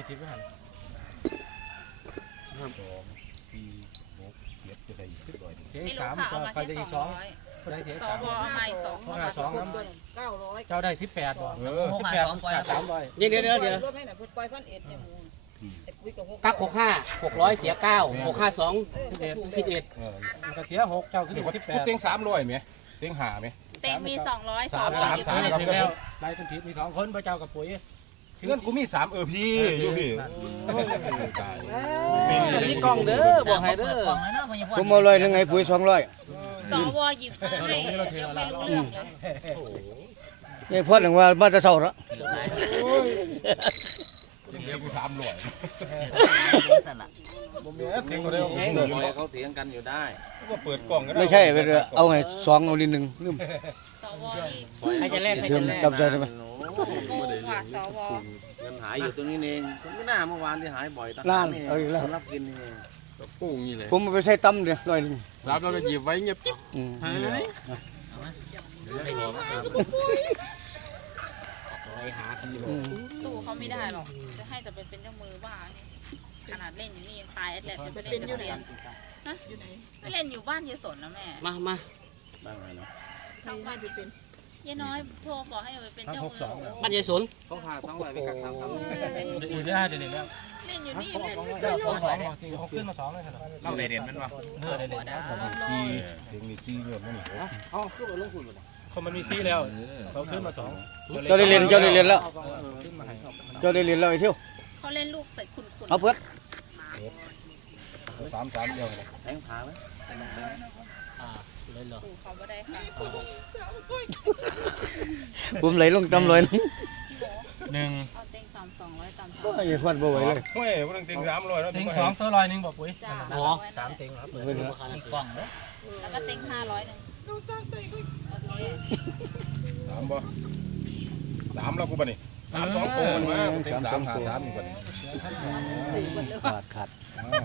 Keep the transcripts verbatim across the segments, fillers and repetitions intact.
ยี่สิบไม่หันสองสี่หกเจ็ดจะได้อีกร้อยเจ๊ไม่สารู้มค่ะเจ้าเอามาใครแค่จะสอีอก งสองร้อยได้เจ๊สสามวเอามาอีกสองห้าสองน้ำเก้าร้อยเจ้าได้สิบแปดบ่เออสิบแปดขาดสามร้อยเดี๋ยวเดี๋ยวเดี๋ยวเดี๋ยวรถให้หน่อยปล่อยพันเอ็ดเนี่ยมูไอ้ปุ้ยกับหกกักหกห้าหกร้อยเสียเก้าหกห้าสองสิบเอ็ดเออมันก็เสียหกเจ้าขึ้นเดี๋ยวสิบแปกูดเต็งสามร้อยไหมเต็งหาไหมเต็งมีสองร้อยสสาอมงสามยี่สามสิบถึงแล้วได้กันผิดมีสองคนพระเจ้ากับปุ๋ยเงินกูมีสามเออพี่อยู่พี่ตายนี่กล้องเด้อบอกให้เด้อผมเอาเลยยังไงปุ๋ยสองร้อยสวหยิบมาให้เดี๋ยวไม่รู้เรื่องเลยนี่พ่อหนึ่งว่ามาจะเศร้าแล้วเดี๋ยวกูสามร้อยสั่นละบ่แม่เต็งก็ได้เเขาเถียงกันอยู่ได้ก็เปิดกล่องก็ได้ไม่ใช่ไปเอาไงสองเอาลิ้นหนึ่งลืมสวนี่ใครจะแลกใครเชื่อจะมแลกจำใจได้ไหมโกงว่ะสวเงินหายอยู่ตรงนี้เองไม่น่าเมื่อวานที่หายบ่อยตั้งนั่นนี่เอาอีกแล้วรับกินนี่กุ้งนี่เลยผมเอาไปใช้ตั้มเดียวร้อยหนึ่งรับเราจะหยิบไว้เงียบจิ๊บอืมหายไปหาซีโร่อืมสู้เขาไม่ได้หรอกจะให้แต่เป็นเป็นเจ้ามือบ้านี่ขนาดเล่นอยู่นี่ยังตายแอดแลนจะไปเล่นเกษียณนะไม่เล่นอยู่บ้านยายสนนะแม่มามาบ้างไงเนาะทำบ้านเป็นยายน้อยโทรบอกให้ไปเป็นเจ้ามือบ้านยายสนต้องหาสองร้อยไปกักสามคำอีกได้เดี๋ยวนี้แล้วเล่นอยู่นี่เล่นเจ้าสองสองเขาขึ้นมาสองเลยขนาดเราได้เรียนมันวะเนื้อได้เลยซีเต็งนี่ซีเงินมันนี่เอาขึ้นไปลงทุนเลยเขามันมีซีแล้วเขาขึ้นมาสองเจ้าได้เรียนเจ้าได้เรียนแล้วขึ้นมาให้เจ้าได้เรียนแล้วไอ้เที่ยวเขาเล่นลูกใส่คุณคุณเอาเพื่อนสามสามเดียวแทงขาไหมสู่เขาไม่ได้ค่ะผมไหลลงตำร้อยหนึ่งหนึ่งเอาเต็งสามสองร้อยตามก็ยังควันบ่ไหวเลยเฮ้ยพวกนึงเต็งสามร้อยแล้วเต็งสองตัวลอยหนึ่งบอกปุ๋ยจ้าสามเต็งครับเพิ่นนะมีกล้องเด้อแล้วก็เต็งห้าร้อยหนึ่งโอเคสามบ่สามแล้วกูบ่นี่สามสองตัวมันมาเต็งสามหาสามอยู่บ่นี่ขาดขาด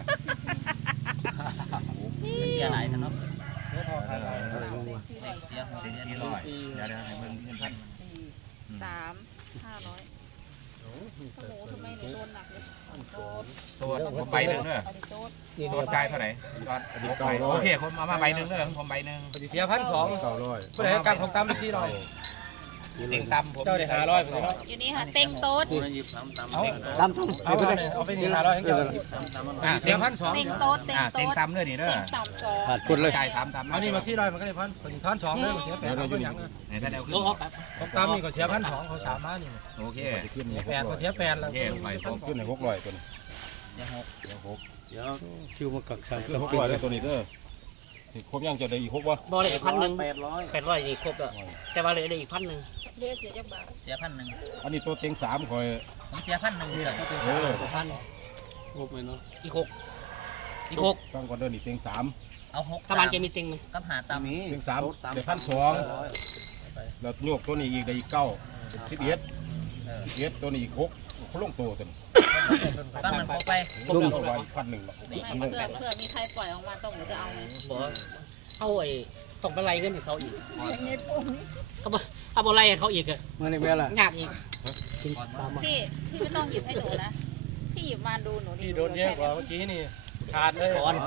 เสียหลายกันเนาะเนื้อทองอะไรเสียหกเสียสี่ร้อยเดี๋ยวเดี๋ยวให้มันเงินพันสามห้าร้อยโอ้โหทำไมหนูโดนหนักเลยโดนตัวผมใบหนึ่งเนอะเอาดิโดนตัวใจเท่าไหร่โอเคคนมามาใบหนึ่งเนอะผมใบหนึ่งเสียพันสองเก้าร้อยผู้ใดการของตามไปสี่ร้อยเต็งตำผมเจ้าได้ห้าร้อยผมเนาะอยู่นี่ค่ะเต็งโต๊ดกูนั่นหยิบสามตำเอาตามทำเอาไปเลยเอาไปนี่ห้าร้อยให้เจ้าสามตำมันอ่าเสียพันสองเต็งโต๊ดเต็งอ่าโต๊เต็งดตำด้วยนี่เนเต็อะงต่ำสองขาดกดเลยจ่ายสามตำเอานี่มาสี่ร้อยมันก็ได้พันคนท่อนสองเลยเสียแปดเอาไปอย่างไหนถ้าเดียวขึ้นลงออกไปของตามนี่ก็เสียพันสองเขาสามมานี่โอเคขึ้นแปดก็เสียแปดแล้วโอเคไปผมขึ้นในหกร้อยตัวนี้เดี๋ยวหกเดี๋ยวหกเดี๋ยวชิวมากักสามขึ้นสามหกกินร้อยตัวนี้เด้อนี่ครบยังจะได้อีกหกวะบอลเลยพันหนึ่งแปดร้อยแปดร้อยนี่ครบแล้วแต่ว่าเลยได้อีกพันหนึ่งเรียกเสียจักบาทเสียพันหนึ่งอันนี้ตัวเต็งสามคอยผมเสียพันหนึ่งเลยเออพันงบเลยเนาะอีกหกอีกหกฟังก่อนเด้อนี่เต็งสามเอาหกถ้ามันจะมีติงมั้ยกับหาตำเต็งสามได้พันสองแล้วโยกตัวนี้อีกได้อีกเก้าสิบเอ็ดสิบเอ็ดตัวนี้อีกหกเขาลงตัวตัวนี้ตั้งมันพอไปลงตัวไว้พันหนึ่งไม่เพื่อเพื่อมีใครปล่อยออกมาต้องหนูจะเอาไงบอกเอาไอ้ส่งไปไล่เงินให้เขาอีกเขาบอกเอาบอลไล่ให้เขาอีกอะมาในแม่ละยากอีกพี่พี่ไม่ต้องหยิบให้หนูนะพี่หยิบมาดูหนูดิที่โดนเยอะกว่าเมื่อกี้นี่ขาดเลย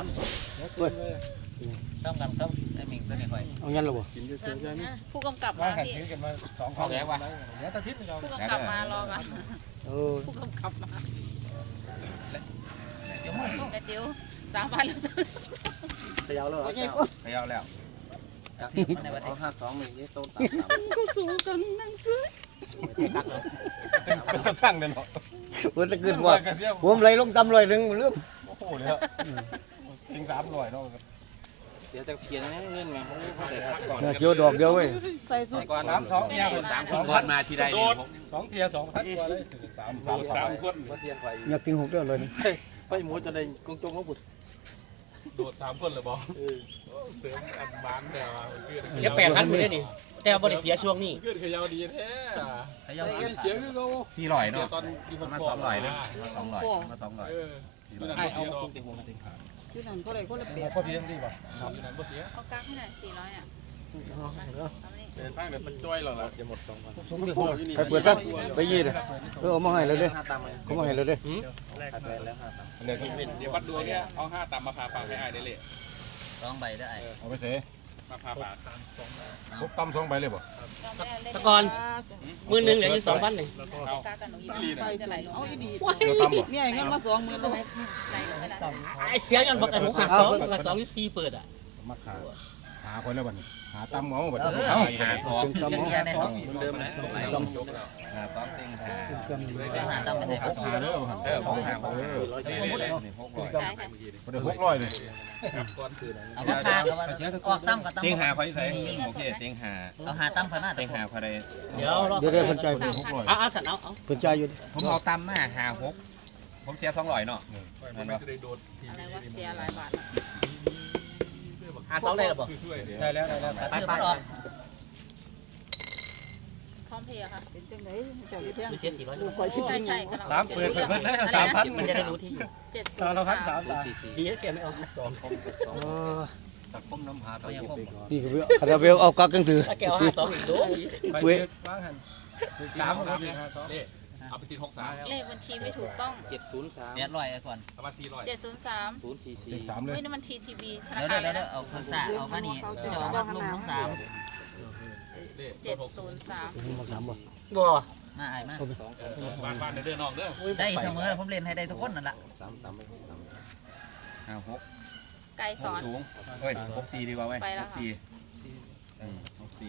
ต้องกันครับไอ้มิงตัวนี้ค่อยเอางั้นหรอบ่ผู้กำกับว่ามาหันพี่ทิ้งกันมาสองข้อแล้ววะเดี๋ยวตะทิศเราผู้กำกับมารอกันเออผู้กำกับมาเดี๋ยวเดี๋ยวสามพันแล้วขยาวแล้วเขย่าแล้วจากที่ในประเทศห้าสองหนึ่งยี่ต้นตามก็สู้กันนั่งซื้อเป็นสั่งเนาะผมจะขึ้นว่าผมไหลลงตำร้อยหนึ่งลืมโอ้โหเนี่ยเต็งสามร้อยเนาะเดี๋ยวจะเขียนเงินไงเขาแต่ครับก่อนเจียวดอกเดียวเว้ยใส่สูทก่อนสามสองยาวสามคนก่อนมาทีใดนี่สองเทียสองพันกว่าเลยสามสามสามคนมาเสียนไฟอยากกินหกเดียวเลยนี่ไฟหมูจะได้กงจงลูกบุตรโดดสามคนเลยบอเสริมอันบ้านแต่ว่าเสียแปดพันหมดเลยนี่แต่ว่าบริเสียช่วงนี้ขึ้นขยาวดีแท้เขย่าเสียงคือเราสี่ร้อยเนาะตอนที่ผมมาสองร้อยนะมาสองร้อยมาสองร้อยเออไอ้เอาอยู่นั่นเท่าไหร่คนละแปดพอเพียงดีป่ะอยู่นั้นพอเพียงเอากั๊กให้หน่อยสี่ร้อยอ่ะเอามานี่เดินทางเดี๋ยวมันจ้อยหรอล่ะจะหมดสองพันผมไปพูดใครเปิดตั้งไปยี่เลยเออเอามาให้เลยเด้อเขามาให้เลยเด้ออันนี้เดี๋ยววัดดวงเนี่ยเอาห้าตำมาพาปากให้อายได้เลยสองใบได้เอาไปเสมาพาปากพกตำสองใบเลยบ่ตะกอนมือหนึ่งเหลืออยู่สองพันหนึ่งเอากากันหนูยิ้มลีไปนะจะไหลลงเอาอีดีเดี๋ยวตำบ่เมียเงินมาสองหมื่นแล้วไหมไหลลงไปแล้วไอเสียยันบอกไอ้หมูขาสองขาสองยี่สี่เปิดอ่ะมาขาหาคนแล้วบัดนี้หาตำเอาบัดเอนี้อเอาหาสองเป็นเงี้กำยได้เอาเดิมนะหาสองติงหาหาตำเป็นหกหาเด้อบ่เออของหาเออหกร้อยได้ค่ะบ่ได้หกร้อยเลยเอามาคาก็ว่าออกตั้มกับตั้มเตียงหาคอยใส่มีเงินโอสเคดเตียงหาเอาหาตั้มพนาเตียงหาพอได้เดี๋ยวเดี๋ยวได้เพิ่นใจายบ่ได้หกร้อยเอาเอาสันเอาเอาเพิ่นใจายอยู่ผมเอาตำมาหาหกผมเสียสองร้อยเนาะมันจะได้โดนอะไรวะเสียหลายบาทหาสองได้หรอบอกช่วยเดี๋ยวได้แล้วได้แล้วไปไปออกพร้อมเพย์ค่ะเป็นจังไดเจ้าอยู่เที่ยงดูเจ็ดสี่ร้อยดูคอยชิบใช่ยังไงใช่กำลังสามเปิดเปิดเปิดเลยสามพันมันจะได้รู้ที่อยู่เจ็ดศูนย์สามดีแล้วแกไม่เอาสองเออตักพุ่มน้ำหาตัวยังพุ่มนี่ก็คาราเบลเอากักกังถือถ้าแกเอาห้าสองอีกดูเว้ยสามสามเนี่ยเอาไปติดหกสามเลขบัญชีไม่ถูกต้องเจ็ดศูนย์สามแปดร้อยก่อนเอามาสี่ร้อยเจ็ดศูนย์สามศูนย์สี่สี่เลขสามเลยเฮ้ยนี่มันทีทีบีธนาแล้วคารเดี๋ยวเลยเดี๋ยวนะเอาข้างซ้ายเอาข้างนี้จะเอามาลุมทั้งสามเจ็ดศูนย์สามมาถามบ่บ่มาไอ้มาบ้านบ้านเดินนอกเด้อได้เสมอผมเล่นให้ได้ทุกคนนั่นแหละหาหกไกลสอนสูงเฮ้ยหกสี่ดีกว่าเว้ยไปแล้วหกค่ะสี่หกสี่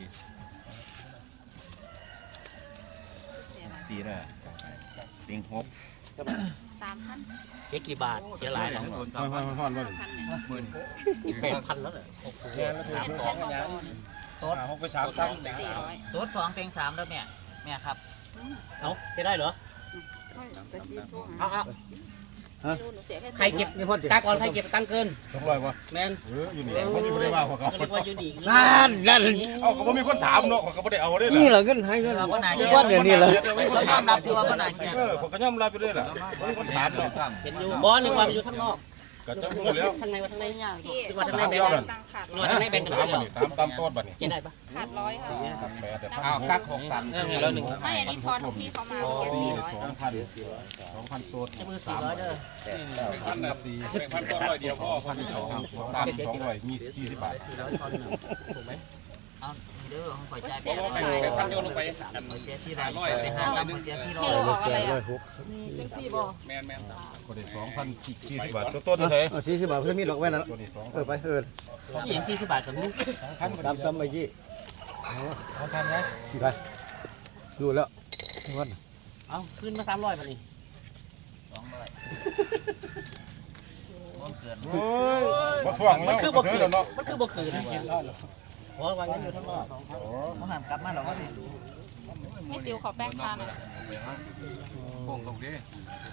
เสียหลายสี่เลยเตียงหกสามพันเสียกี่บาทเสียหลายสองฮ้อนฮ้อนฮ้อนบ่พันเนี่ยแปดพันแล้วเหรอเห็นเห็นบอกก่อนเนี่ยโต๊ดหกไปสามตั้งสี่ร้อยโต๊ดสองเต็งสามแล้วแม่แม่ครับเอาจะได้เหรอตะกี้โทรหาเอาเอาไม่รู้หนูเสียแค่ใครเก็บนี่พ่อเจ็ตาก่อนใครเก็บตังเกินสองร้อยบ่แมนเอออยู่นี่เขาอยู่บ่ได้ว่าเขาก็ก็เรียกว่าอยู่ดีนั่นนั่นเอาก็บ่มีคนถามเนาะเขาก็บ่ได้เอาเด้นี่ล่ะเหรอเงินให้เงินเราก็นายเกียวันเดี๋ยวนี้เหรอเรายอมรับที่ว่าก็นายเกียเออเขาก็ยอมรับอยู่เด้ล่ะบ่มีคนถามเนาะเห็นอยู่บอสนึกว่าอยู่ข้างนอกก็จะรู้แล้วข้างในว่าข้างในพี่นึกว่าข้างในถามแบ่เดียวงนั่นตังขาดนึกว่าข้างในแบ่งกันตามแล้บัดวนี้ตามตามโต๊ดบัดนี้จะได้ปะขาดร้อยค่ะตามแปดเดี๋ยวอ้าวกักหกสามเออแล้วหนึ่งไม่อันนี้ทอนของพี่เขามาแค่สี่ร้อยสองพันสองพันโต๊ดจะมือสี่ร้อยเด้อพันนะสี่พันก็ร้อยเดียวพ่อพันสองสองพันสองร้อยมีสี่สิบบาทสี่ร้อยทอนหนึ่งถูกไหมเอาเด้อของข่อยใจเสียบ่เท่าได้ไหร่พันโยนลงไปอันข่อยเสียสี่ร้อยไปหาตั้มข่อยเสียสี่ร้อให้ยเราออกอะไรร้ออ่ะยหกจังซี่บ่แมนแมนก็ได้สองพันสี่สิบบาทตัวต้นเท่าไหร่เอาสี่สิบบาทเพิ่มมีดอกไว้นะตัวนี้สองเออไปเออยี่สิบสี่สิบบาทกับลูกตามตามไปยี่สองพันไหมไปดูแล้ววันเอาขึ้นมาสามร้อยมานี่สองร้อยเกินเฮ้ยมาถ่วงมัแล้นวคือก็บ่เสืคืออแล้วเนาะมันคือบ่คือนะเพราะวันนั้นอยู่ทั้งนอกเขาหันกลับมาแล้วว่าสิให้ติวขอแป้งทานหน่อยโป่งตรงนี้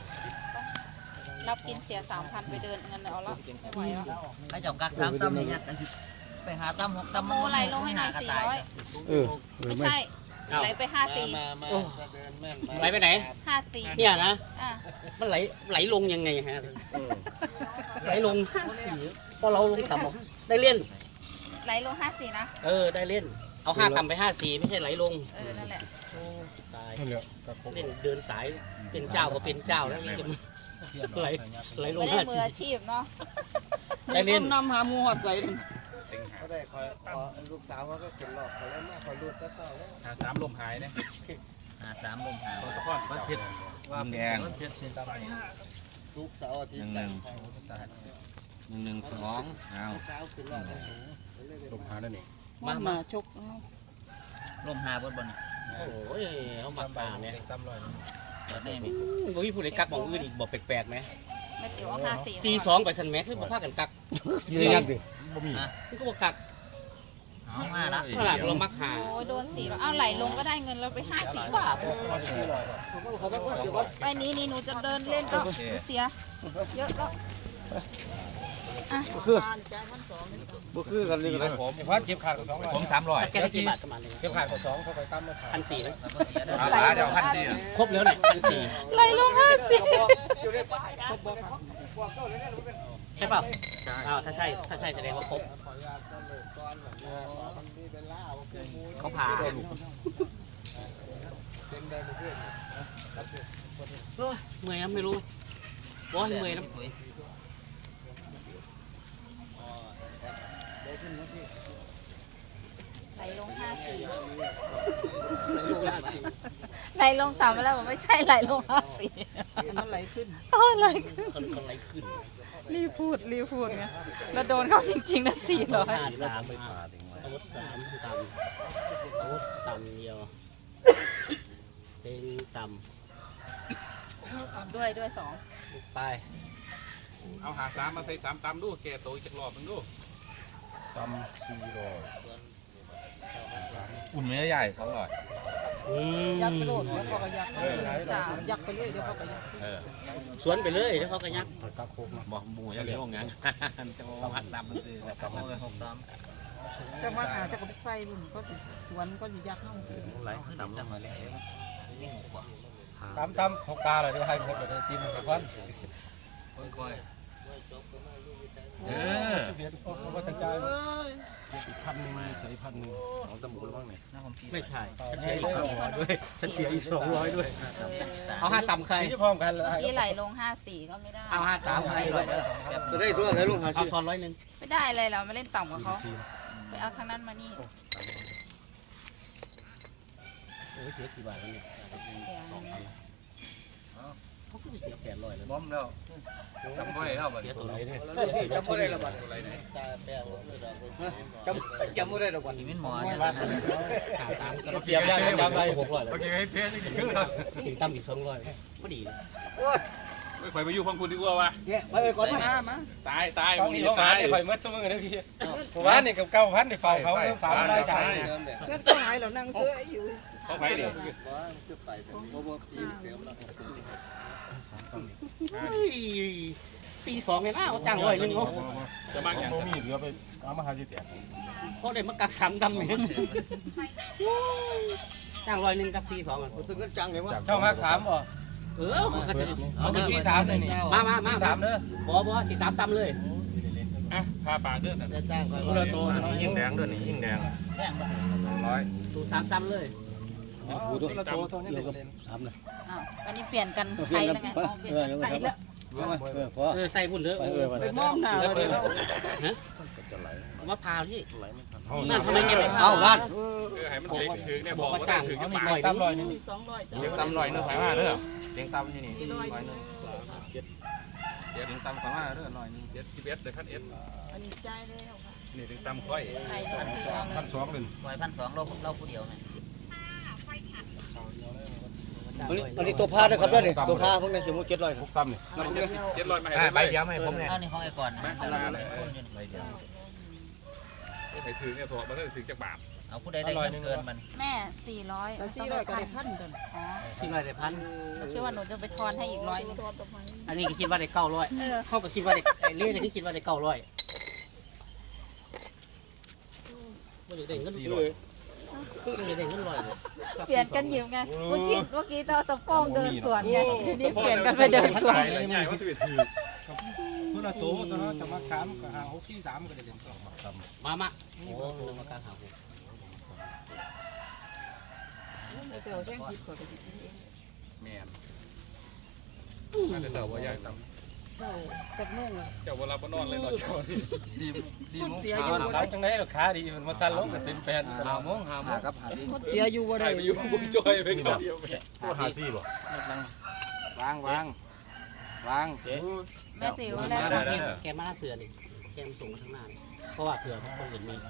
รับกินเสียสามพันไปเดินเงินเอาละไม่ไหวแล้วไอ้เจ้ากักสามตั้มนี่ยักกันสิไปหาตั้มหกตั้มโมไหลลงให้หน่อยสี่ร้อยเออเออไม่ไม่ใช่ไหลไปห้าสี่ไหลไปไหนห้าสี่เนี่ยนะอ่ะมันไหลไหลลงยังไงฮะไหลลงห้าสี่พอเราลงต่ำบอกได้เล่นไหลลงห้าสี่นะเออได้เล่น เอาห้าต่ำไปห้าสี่ไม่ใช่ไหลลงเออนั่นแหละตายนั่นแหละเล่นเดินสายเป็นเจ้าก็เป็นเจ้าแล้วนี่จะไหลไหลลงไม่ได้ห้ามือสี่อาชีพเนาะได้เล่นนำหาหมูหอดใส่นั่นได้คอยลูกสาวเขาก็เก็บหลอกเขาแล้วแม่คอยรูดก็เศร้าแล้วหาสามลมหายเนี่ยหาสามลมหาสะพอนวัดเพชรว่าแดงลูกสาวที่หนึ่งหนึ่งหนึ่งหนึ่งสองเอาสาวขึ้นแล้วลมหานั่นนี่มามาชกลมหาบนบนโอ้ยเขาหมักป่าเนี่ยเปิดได้ไหมก็พี่ผู้ใดกักบอกอื่นอีกบอกแปลกๆไหมไม่ติวเอาห้าสี่สี่สองไปสันแม็กคือมาพากันกักยืนยันดิบ่มีมันก็บอกกักเอามาละเท่าไหร่เรามักหาโอ้ยโดนสี่ร้อยเอาไหลลงก็ได้เงินเราไปห้าสี่บาทไปนี้นี่หนูจะเดินเล่นก็เสีย เยอะแล้วคือบ่คือกันนี่ก็ได้ผมพัดเก็บขาดสองผมสามร้อยแกได้กี่บาทประมาณนี้เก็บขาดสองเขาไปตั้มมาขายพันสี่ไหมแล้วก็เสียเด้อเอาเดี๋ยวพันสี่ครบแล้วเนี่ยพันสี่ไหลลงห้าสี่ใช่เปล่าอ้าวถ้าใช่ถ้าใช่แสดงว่าครบเขาพาเต็มได้เพื่อนเฮ้ยเมื่อยนะไม่รู้บอกให้เมื่อยนะไหลลงห้าสี่ไหลลงต่ำไปแล้วบอกไม่ใช่ไหลลงห้าสี่อันนั้นไหลขึ้นโอ้ไหลขึ้นคนคนไหลขึ้นรีบพูดรีบพูดไงแล้วโดนเขาจริงๆนะสี่ร้อยห้าสามอาวุธสามต่ำอาวุธต่ำเดียวเป็นต่ด้วยด้วยสองำไปเอาหาสามมาใส่สามตำดูแกโตอีกจักรอบมึงดูตำสี่ร้อยอุ่นเนื้อใหญ่สองร้อยอืมยักไปโลดแล้วเขาก็ยักไปเลยสามยักไปเรื่อยเดี๋ยวเขาก็ยักเออสวนไปเลยแล้วเขาก็ยักกระโคกบอกหมูยังเลี้ยงงั้นจะมาหัดตำมันซื้อตำเลยหกตำจะมาหาจะก็ไปใส่บุญก็สิสวนก็สิยักเข้าไหลขึ้นตำตำมาเลยนี่หมูกว่าสามตำหกตาเลยให้หมดเลยทีมมันกับพันก้อยเออเบียดก็ก็ตั้งใจอีกพันหนึ่งใส่พันหนึ่งของตำบลบ้างไหมน้าผมพี่ไม่ใช่ฉันเสียอีกสองร้อยด้วยฉันเสียอีกสองร้อยด้วยเออเอาห้าต่ำใครที่พร้อมกันเลยที่ไหลลงห้าสี่ก็ไม่ได้เอาห้าสามใครจะได้ตัวไหนลุงหาเอาทอนร้อยหนึ่งไม่ได้เลยเราไม่เล่นต่ำกับเขาไปเอาทางนั้นมานี่โอ้ยเสียกี่บาทแล้วเนี่ยสองพันเขาก็เสียแปดร้อยแล้วบ้อมแล้วจำไว้แล้วบัดเสียตัวไหนเนี่ยจำไม่ได้ละบัดอะไรไหนจำจำไม่ได้ละบัดชีวิตหมอเนี่ยหาสามก็เกียบได้จำได้หกร้อยแล้วโอเคให้เพี้ยนอีกครึ่งครับถึงตั้มอีกสองร้อยพอดีเลยไม่ค่อยไปอยู่ฟังคุณดีกว่าวะเนี่ยไปก่อนมามาตายตายตอนนี้เขาหาได้ไฟเมื่อชั่วโมงนะพี่ผมว่านี่กับเก้าพันในไฟเขาสามได้ใช่เพื่อนก็หายแล้วนั่งเสื้ออยู่เข้าไปดิสี่สองไงล่ะเอาจ้างร้อยหนึ่งเนาะจะมาอย่างโมมีเหลือไปเอามาหาจีแตกเพราะได้มากักสามดำเนี่ยจ้างร้อยหนึ่งกับสี่สองอ่ะถึงกันจังเลยว่าช่องห้าสามบ่เออเขาก็จะเอาที่สี่สามเลยนี่มามามาสี่สามเด้อบอบอสี่สามตำเลยอ่ะพาป่าเดินจะจ้างคนละตัวนี่ยิ่งแดงด้วยนี่ยิ่งแดงแป้งก็ร้อยสูสามตำเลยตัวละตัวตัวนี้เด่นอ้าวอันนี้เปลี่ยนกันใช้แล้วไงอ๋อเปลี่ยนกันใช้แล้วเออใส่พุ่นเด้อไปมองหน้าเลยแล้วมะพร้าวที่เท่านั่นั้นนทำไมเก็บไปเอาลั่นเออให้มันเล็กถึงเนี่ยบบ ออก กว่าว่าจ้าได้งถึงเขาจะมีปาร้อยตามรอยนี่มีสองร้อยจ้ะเลี้ยงตำลอยนึงไผมาเด้อเลี้ยงตำที่นี่สี่ร้อยร้อยนึงเลี้ยงตำไผมาเด้อร้อยนึงเจ็ดสิบเอ็ดเลยขั้นเอ็ดอันนี้ใจเลยเหรอคะนี่ถึงตำค่อยใครโดนที่เอาเลพันยสองเลยซอยพันสองเราเราผู้เดียวไหมอันนี้ตัวผ้านะครับด้วยนี่ตัวผ้าพวกนี้สมมติเจ็ดร้อยพวกตำนี่เจ็ดร้อยมาใช่ให้ใบเดียวให้ผมเนี่ยเอานี่ของไอ้ก่อนนะเราคนอยู่ใบเดียวให้ถึงเนี่ยถอดมาได้ถึงจากบาทเอาผู้ใดได้เงินเกินมันแม่สี่ร้อยแล้วสี่ร้อยก็ได้พันกันอ๋อสี่ร้อยได้พันหนูคิดว่าหนูจะไปทอนให้อีกร้อยหนึงอันนี้ก็คิดว่าได้เก้าร้อยเขาก็คิดว่าได้เลี้ยงก็คิดว่าได้เก้าร้อยไม่ได้เงินเลยไม่ได้เงินร้อยเลยเปลี่ยนกันหยิบไงเมื่อกี้เมื่อกี้ตอนตะโก้งเดินสวนไงทีนี้เปลี่ยนกันไปเดินสวนใช่ใหญ่ว่าถือถือตัวละตัวตัวละจะมาสามกับห้าหกสี่สามก็ได้เด่นสองมามาโอ้โหมาการหาผมเดี๋ยวแจ้งผิดก่อนแม่นน่าจะเจ้าว่าใหญ่ตำเจ้ากับนุ่งอ่ะเจ้าเวลาปนอนเลยเนาะเจ้านี่คนเสียอยู่หาบ่หลัได้งจังได้หรอขาดีมันมาสั่นลงกับเต็มแปดหาโมงหาโมงคนเสียอยู่บ่ใครได้ไปอยู่บุญจอยไปเขาเดียวตัวหาซี่บ่วางวางวางเจ๊แม่ติ๋วแล้วแกแกมาเสือนี่แกมส่งมาทางหน้าเพราะว่าเผื่อคนอื่นมี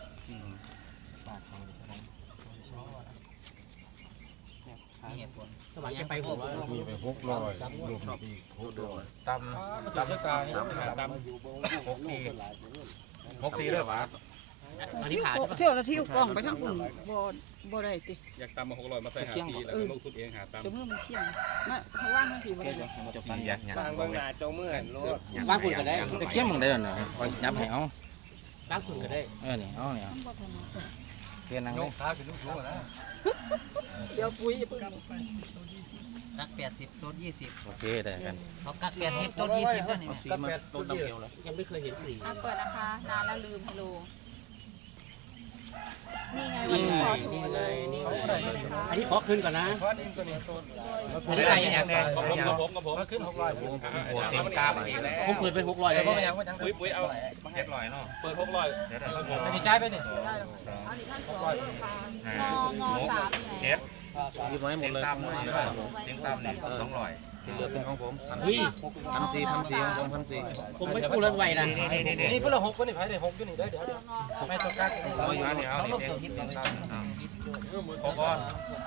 สมัยแกไปหกร้อยมีไปหกร้อยรวมอีกหกร้อยตำตำสามตำหกสี่หกสี่เด้อวะอันนี้ขาดใช่ปะเที่ยวละเที่ยวกล้องไปทางอื่นบ่บ่ได้ติอยากตำมาหกร้อยมาใส่หาปีแล้วก็ลงทุนเองหาตำจะมือมันเที่ยงมาเขาว่างมาสิบ่ได้สี่อยากอยากวางเบื้องหน้าเจ้ามือรถบ้านคุณก็ได้ตะเคียนมึงได้หรอเนาะยับให้เอาบ้านคุณก็ได้เออนี่เอาเนี่ยมันบ่ถนัดเพียนนั่งยเลยกขาขึ้นสูงๆนะเดี๋ยวปุ๋ยเพิ่นกักแปดสิบต้นยี่สิบโอเคได้กันเขากักแปดสิบต้นยี่สิบนี่สีมาต้นตำเกียวแล้วยังไม่เคยเห็นสีอ่ะเปิดนะคะนานแล้วลืมให้ดูนี่ไงวันนี้ขอถูกเลยนี่อันนี้ขอขึ้นก่อนนะเพราะนี่ตัวนี้ตัวอันนี้ใครยังไงของผมกับผมกับผมมาขึ้นหกร้อยผมหัวเต็มกล้ามอีกแล้วผมเปิดไปหกร้อยเดี๋แล้ยว วก็ยังว่ายังปุ้ยปุ้ยเอาเจ็ดร้อยเนาะเปิดหกร้อยเดี๋ยวจะดีใจไปนี่เอาดิท่านขอเลือกค่ะงองอสามอยู่ไหนเจ็ดหยิบไว้หมดเลยเต็มกล้ามหมดเลยเต็มกล้ามนี่สองร้อยที่เหลือเป็นของผมพันเฮ้ยพันสี่พันสี่ของผมพันสี่ผมไม่พูดเรื่องไวนะนี่นี่นี่นี่เพื่อนเราหกคนนี่ไผ่ได้หกอยู่นี่ได้เดี๋ยวเอเดี๋อยวงอไม่ต้องการร้อยอยู่นี่เอานี่เต็มเต็มกล้ามหกก้อน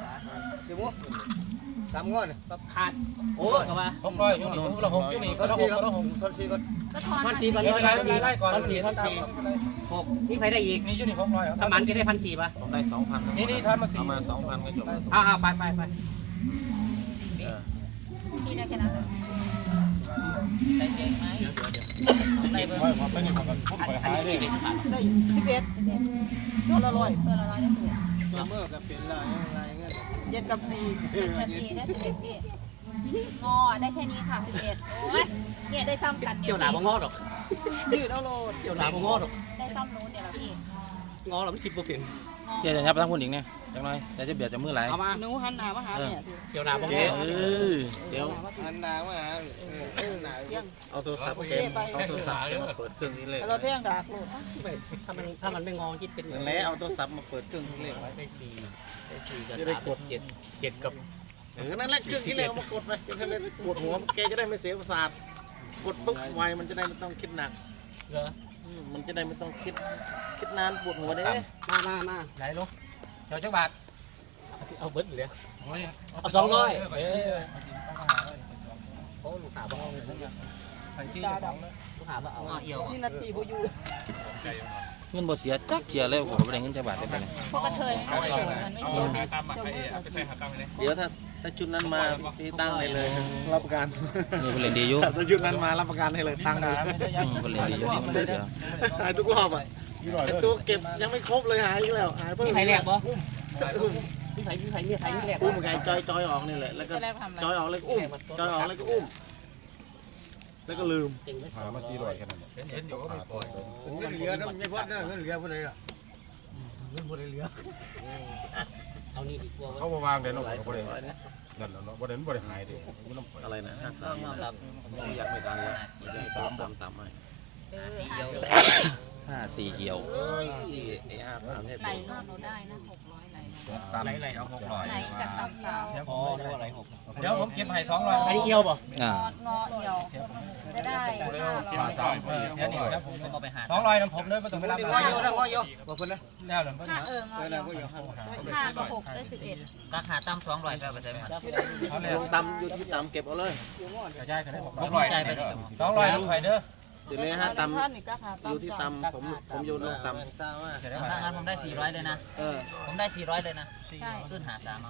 สามงวดขาดโอ้กับว่าหกร้อยอยู่นี่เพื่อนเราหกอยู่นี่ก็เราหกก็เราหกคนสี่ก็ก็ทอนพันสี่ก่อนไม่เลเป็ยนไรพันไม่สี่เป็นไรก่อนพันสี่พันสี่หกนี่ใครได้อีกนี่อยู่นี่หกร้อยถ้ามันก็ได้พันสี่ป่ะผมได้สองพันนี่นี่ทอนมาสี่เอามาสองพันก็จบอ้าวไปไปไปพี่ได้แค่นั้นเหรอได้เจ๊งไหมไม่ว่าเป็นนี่มันก็พุ่งไปหายได้ได้สิบเอ็ดตัวละร้อยตัวละร้อยได้สิบเอ็ดเมื่อกับเป็นลายลายเงี้ยเจ็ดกับสี่เจ็ดกับสี่ได้สิบเอ็ดพี่งอได้แค่นี้ค่ะสิบเอ็ดโอ้ยเนี่ยได้ซ้ำกันเที่ยวหนาบ่งอดอกยืดเอาโลดเที่ยวหนาบ่งอดอกได้ซ้ำนู้นเนี่ยแหละพี่งอเราไม่คิดบ่เป็นเจ๊จะยับทั้งคนอีกเนี่ยจังหน่อยแต่จะเบียดจะมือไหลเอามาหนูหันหน้ามาหาเนี่ยเที่ยวหนาบ่งอเออเดี๋ยวอันดามาหาเออหนาเที่ยงเอาโทรศัพท์เกมเอาโทรศัพท์เกมมาเปิดเครื่องนี้เลยเราเที่ยงดากโลดถ้ามันถ้ามันไม่งอคิดเป็นแล้วเอาโทรศัพท์มาเปิดเครื่องนี้เลยได้สี่ได้สี่กับสามกับเจ็ดเจ็ดกับเออนั่นแหละเครื่องนี้เลยเอามากดไปจะได้ไม่ปวดหัวแกจะได้ไม่เสียประสาทกดปุ๊บไวมันจะได้ไม่ต้องคิดหนักเหรอมันจะได้ไม่ต้องคิดคิดนานปวดหัวเด้มามามาไหนลูกเจ้าจักบาทเอาเบิร์ดเลยโอ้ยเอาสองร้อยเอ้ยโอ้ลูกหาบ่เอาไผ่ที่สองแล้วลูกหาบ่เอานี่นาทีบ่อยู่เงินบ่เสียจักเจียเลยผมบ่ได้เงินจักบาทได้ไปเลยพวกกระเทยมันไม่เสียมันไม่เอาเสียหาตามมาไอ้เอาไปใส่หาตามไปเลยเดี๋ยวถ้าถ้าชุดนั้นมาพี่ตั้งเลยเลยรับประกันนี่เพิ่นเล่นดีอยู่ถ้าชุดนั้นมารับประกันให้เลยตั้งเลยอืมเพิ่นเล่นดีอยู่นี่มันบ่เสียหายทุกรอบอ่ะยี่ร้อยไอเลยตัวเก็บยังไม่ครบเลยหายอีกแล้วหายเพิ่มมีใครแลกบ่อุ้มมีใครมีใครมีใครมีแลกอุ้มไงจอยจอยออกนี่แหละแล้วก็จะได้ทำอะไรจอยออกแล้วก็อุ้มจอยออกแล้วก็อุ้มแล้วก็ลืมเก่งไว้สหาองมาสี่ร้อยแค่นั้นเห็นเห็นอยู่ก็ไม่ปล่อยเงินเหลือนะไม่พอดนะเงินเหลือพอดีอ่ะเงินพอดีเหลือเอานี่ดีกว่าเขาบ่วางเดี๋ยวน้องก็บ่ได้นั่นแหละเนาะบ่ได้บ่ได้หายเด้อยู่น้ำอะไรนะห้าสามอยากไม่ทันแล้วสามสามตามให้ห้าสี่เหี่ยวเอ้ยไอ้ห้าสามเนี่ยไหลลงเราได้นะหกร้อยไหลลงตามไหลเอาหกร้อยไหลจากต่ำสาวอ๋อได้ว่าอะไรหกเดี๋ยวผมเก็บไผ่สองร้อยอันนี้เกี่ยวป่ะอ่างองอเหี่ยวจะได้ห้าร้อยเดี๋ยวนี่ครับผมเอาไปหาสองร้อยน้ำผมเลยไม่ต้องไปรับงอโยนะงอโยบอกคนนะแล้วหรือไม่ห้าเอองอเหี่ยวห้ากับหกได้สิบเอ็ดราคาตั้มสองร้อยไปใช่ไหมเอาเลยลงตำอยู่ที่ตำเก็บเอาเลยกระจายกันได้หกร้อยใจไปดิสองร้อยน้ำไผ่เด้อสิเลยฮะตำท่านนี่ก็หาอยู่ที่ตำผมผมโยนลงตำทราบว่าถ้างั้นผมได้สี่ร้อยเลยนะเออผมได้สี่ร้อยเลยนะใช่ขึ้นหาสามเอา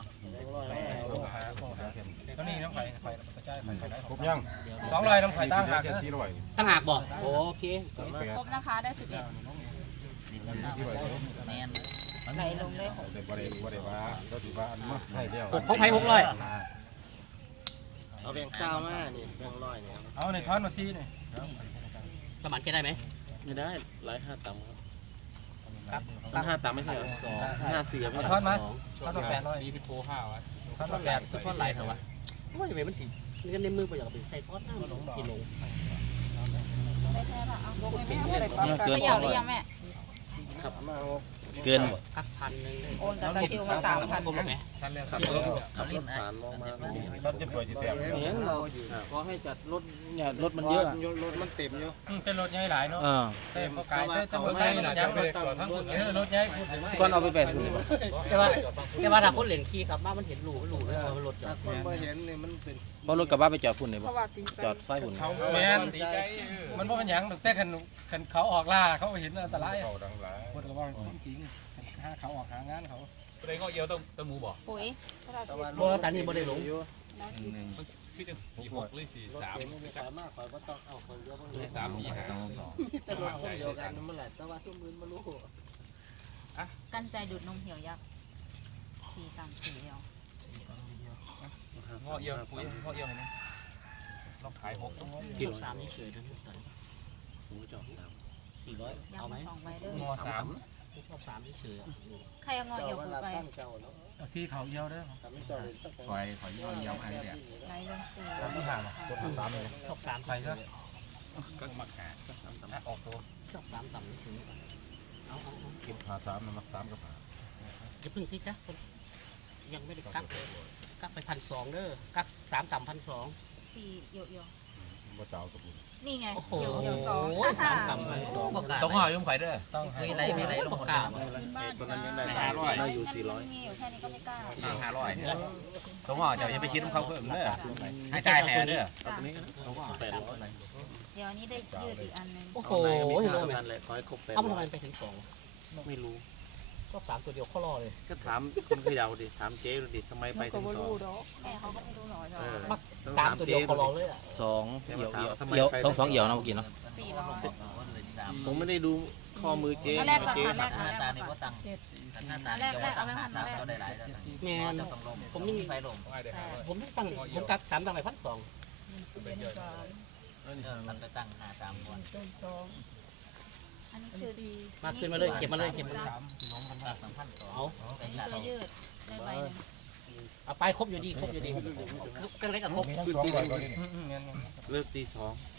ก็นี่น้ำไผ่ไผ่กระจายไผ่ได้ครบยังสองร้อยน้ำไผ่ตั้งหากแค่สี่ร้อยตั้งหากบ่โอเคครบนะคะได้สิบเอ็ดสี่ร้อยแมนไหลลงได้หกแต่บ่ได้บ่ได้ว่าเราสิว่าอันมาให้แล้วหกของไผ่หกร้อยเอาแบ่งเศร้ามานี่แบ่งร้อยเนี่ยเอาในท้อนมาซีนี่สมานแค่ได้ไหมไม่ได้ร้อยห้าตำครับมันห้าตำไม่ใช่เหรอห้าสี่ไม่เอาใช่ท้อนมาสองท้อนมาแปดร้อยมีพิโพห้าวะท้อนมาแปดทอดไหลเถอะวะโอ้ยทำไมมันถึงเงินในมือไปอยากไปใส่ทอดน้ำกิโลได้แค่ละเอาไม่ไม่ได้ปรับเกินเขสย่าองหรืร้อยอยังแม่ขับมาเอาเกินบ่สักพันหนึงโอนกับตะคิวมาสามพันกลมไหมท่านแล้วขับรถขับรถผ่านมองมาท่านจะปล่อยสิแต้มเห็นเราขอให้จัดรถเนี่ยรถมันเยอะอะรถมันเต็มอยู่เป็นรถใหญ่หลายเนาะเออเต็มก็กายจะรถใหญ่หลายจังเลยเออรถใหญ่พูดถึงก่อนเอาไปแปดคุณแต่ว่าแต่ว่าถ้าคนเหรียญขี้ครับว่ามันเห็นหลูหลูเลยรถจอถ้าดคนมาเห็นนี่มันเป็นเพราะรถกระบะไปจอดพุ่นเลยเพบ่ราะว่าสีจอดซ้ายพุ่นเขาแมนดีใจมันว่าเป็นหยังแต่ขันขันเขาออกล่าเขาเห็นอันตรายเขาดังหลายคนก็ว่าจริงถ้าเขาออกหางานเขาอะไรก็เอียวต้องตะมูบอกปุ๋ยบ่ตอนนี้บ่ได้ลงพี่จะสี่หกหรือสี่สามสามารถคอยก็ต้องเอาคนเดียวมันสามสี่ห้าแต่รถคนเดียวกันเมื่อไหร่แต่ว่าทุกมือมารู้กันใจดูดนมเหี่ยวยักษ์สี่สามสี่เดียวงอเอียวปุ้ยงอเอียวเห็นไหมลองขายหกกิโลสามนี่เฉยนะตอนนี้ผมจอดสามสี่ร้อยยักเอาไหมษ์สองใบเด้องอสามสชอบสามเฉยใครเอางอเอี่ยวไปเอาซีเขาเยี่ยวเด้อคอยคอยย่อยาวอันเนี่ยไหนลองสี่สามที่ห้าหรอตัวสามเลยชอบสามใครก็ก็มาขาดออกตัวชอบสามต่ำเฉยเอาเอาเอากินขาสามนะมาสามกับขาอย่าพึ่งที่จ้ะยังไม่ได้กักกักไปพันสองเด้อกักสามต่ำพันสองสี่เอี่ยวเอี่ยวบ่เจ้าตะบุญนี่ไงโอ้โหเอี่ยวเอี่ยวสองสามต่ำพันสองต้องห่อยุ่งไข่เด้อต้องเคยไรไม่ไรลงหมดกล้าตัวนั้นยังได้ได้อยู่สี่ร้อยมีอยู่แค่นี้ก็ไม่กล้าห้าร้อยต้องห่อเจ้าอย่าไปคิดของเขาเพิ่มเด้อให้จ่ายแห่เด้อเอาตัวนี้นะแปดร้อยเดี๋ยวอันนี้ได้ยืดอีกอันนึงโอ้โหเอาไหนก็มีเห็นห้าไหมพันเลยขอให้ครบแปดเอาทำร้ไมอยไปถึงสองไม่รู้ชอบสามตัวเดียวข้อรอเลยก็ถามคนเขย่าดิถามเจ๊ดูดิทำไมไปถึงสองแม่เขาก็ไม่รู้หรอกเออมักต้องสามถามตัวเดีเจ๊ยวข้อรอเลยอ่ะสองเจ๊เหี่ยวถามเหี่ยวว่าทำไมเหี่ยวไปสองสองเหี่ยวนะเมื่อกี้เนาะสี่ร้อยผมไม่ได้ดูข้อมือเจ๊เอาแรกก่อนเจ๊ค่ะแรกหก่อนน้าแรตาก นี่ก่ก็อนตังหน้าตาแรกจะแรว่าก ตัเอางแม่หาพันสามแรกเราได้หลายแล้วแม่จะต้องลงผมนี่ไฟลงไม่ได้ครับผมไม่ตั้งผมกักสามตั้งไปพันสองมันไปตั้งหาตามก่อนอันนี้คือมาขึ้นมาเลยเก็บมาเลยเก็บมาเลยสามพี่น้องกันสามพันสองเอาเป็นนี่หน้าตัวยืดได้ใบหนึ่งเอาไปครบอยู่ดีครบอยู่ดีกันไรกับครบมีทั้งสองร้อยตัวนี้อืมอืมเงี้ยเลิกตีสอง